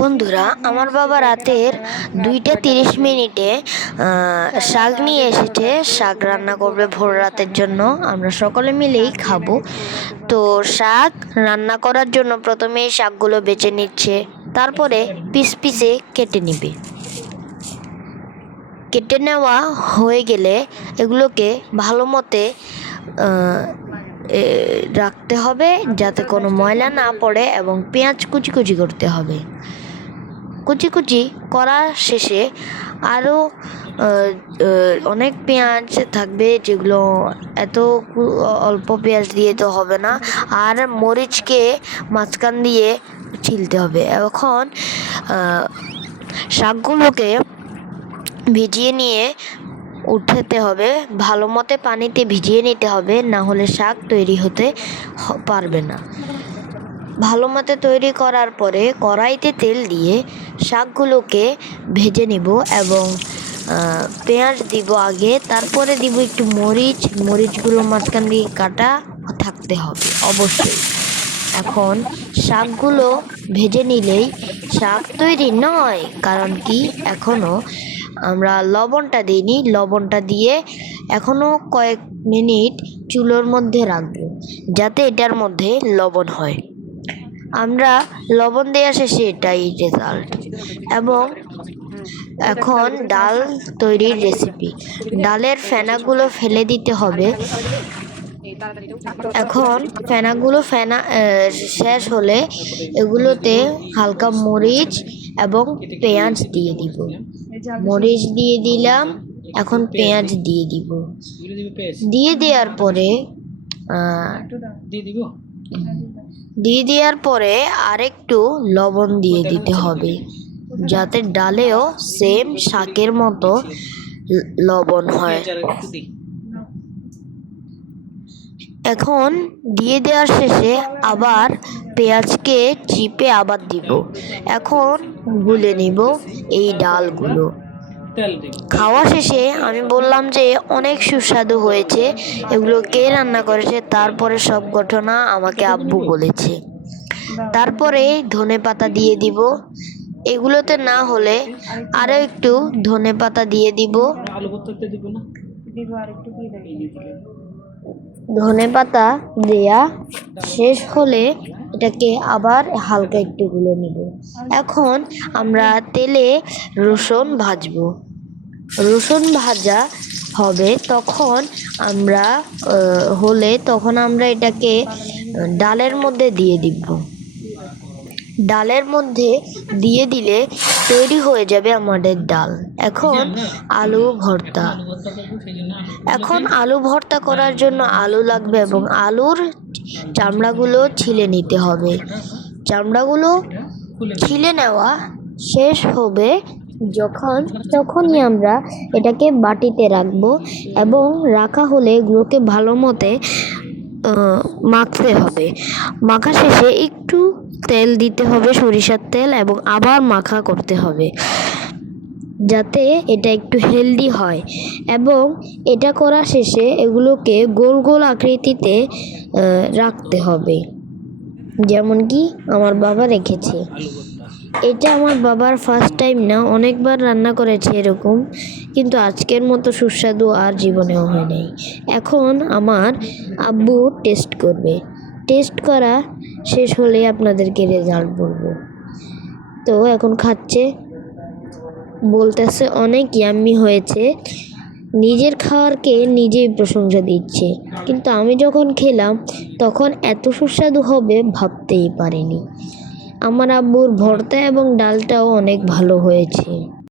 বন্ধুরা, আমার বাবা রাতের দুইটা তিরিশ মিনিটে শাক নিয়ে এসেছে। শাক রান্না করবে ভোর রাতের জন্য। আমরা সকলে মিলেই খাব। তো শাক রান্না করার জন্য প্রথমে শাকগুলো বেছে নিচ্ছে। তারপরে পিস পিসে কেটে নিবে। কেটে নেওয়া হয়ে গেলে এগুলোকে ভালো মতে রাখতে হবে, যাতে কোনো ময়লা না পড়ে এবং পেঁয়াজ কুচি কুচি করতে হবে। কুচি কুচি করা শেষে আরও অনেক পেঁয়াজ থাকবে যেগুলো এত অল্প পেঁয়াজ দিয়ে তো হবে না। আর মরিচকে মাঝখান দিয়ে ছিলতে হবে। এখন শাকগুলোকে ভিজিয়ে নিয়ে উঠাতে হবে। ভালো মতে পানিতে ভিজিয়ে নিতে হবে, না হলে শাক তৈরি হতে পারবে না। ভালো মতে তৈরি করার পরে কড়াইতে তেল দিয়ে শাকগুলোকে ভেজে নিব এবং পেঁয়াজ দিব আগে, তারপরে দিব একটু মরিচ। মরিচগুলো মাঝখান দিয়ে কাটা থাকতে হবে, অবশ্যই। এখন শাকগুলো ভেজে নিলেই শাক তৈরি নয়, কারণ কি এখনও আমরা লবণটা দিইনি। লবণটা দিয়ে এখনও কয়েক মিনিট চুলোর মধ্যে রাখব, যাতে এটার মধ্যে লবণ হয়। আমরা লবণ দেওয়া শেষে এটাই রেজাল্ট এবং এখন ডাল তৈরির রেসিপি ডালের ফেনাগুলো ফেলে দিতে হবে। এখন ফেনাগুলো ফেনা শেষ হলে এগুলোতে হালকা মরিচ এবং পেঁয়াজ দিয়ে দিব। মরিচ দিয়ে দিলাম, এখন পেঁয়াজ দিয়ে দিব। দিয়ে দেওয়ার পরে দিয়ে দেওয়ার পরে আরেকটু লবণ দিয়ে দিতে হবে। যাতে ডালেও সেম শাকের মতো লবণ হয়। এখন দিয়ে দেওয়ার শেষে আবার পেঁয়াজকে চিপে আবার দিব। এখন গুলে নিব এই ডালগুলো। খাওয়া শেষে আমি বললাম যে অনেক সুস্বাদু হয়েছে এগুলো কে রান্না করেছে তারপরে সব ঘটনা আমাকে আব্বু বলেছে। তারপরে ধনে পাতা দিয়ে দিব। এগুলোতে না হলে আরও একটু ধনে পাতা দিয়ে দিব। ধনে পাতা দেয়া শেষ হলে এটাকে আবার হালকা একটু গুলে নিব। এখন আমরা তেলে রসুন ভাজবো। রসুন ভাজা হবে, তখন আমরা হলে তখন আমরা এটাকে, ডালের মধ্যে দিয়ে দিব। ডালের মধ্যে দিয়ে দিলে তৈরি হয়ে যাবে আমাদের ডাল। এখন আলু ভর্তা। এখন আলু ভর্তা করার জন্য আলু লাগবে এবং আলুর চামড়াগুলো ছিলে নিতে হবে। চামড়াগুলো ছিলে নেওয়া শেষ হবে যখন তখনই আমরা এটাকে বাটিতে রাখব এবং রাখা হলে এগুলোকে ভালো মতে মাখতে হবে। মাখা শেষে একটু তেল দিতে হবে, সরিষার তেল এবং আবার মাখা করতে হবে। যাতে এটা একটু হেলদি হয়। এবং এটা করা শেষে এগুলোকে গোল গোল আকৃতিতে রাখতে হবে। যেমন কি আমার বাবা রেখেছে। এটা আমার বাবার ফার্স্ট টাইম না, অনেকবার রান্না করেছে এরকম, কিন্তু আজকের মতো সুস্বাদু আর জীবনেও হয় নাই। এখন আমার আব্বু টেস্ট করবে। টেস্ট করা শেষ হলে আপনাদেরকে রেজাল্ট বলব। তো এখন খাচ্ছে, বলতেছে অনেক ইয়াম্মি হয়েছে। নিজের খাওয়ারকে নিজেই প্রশংসা দিচ্ছে। কিন্তু আমি যখন খেলাম, তখন এত সুস্বাদু হবে ভাবতেই পারিনি। আমার আব্বুর ভর্তা এবং ডালটাও অনেক ভালো হয়েছে।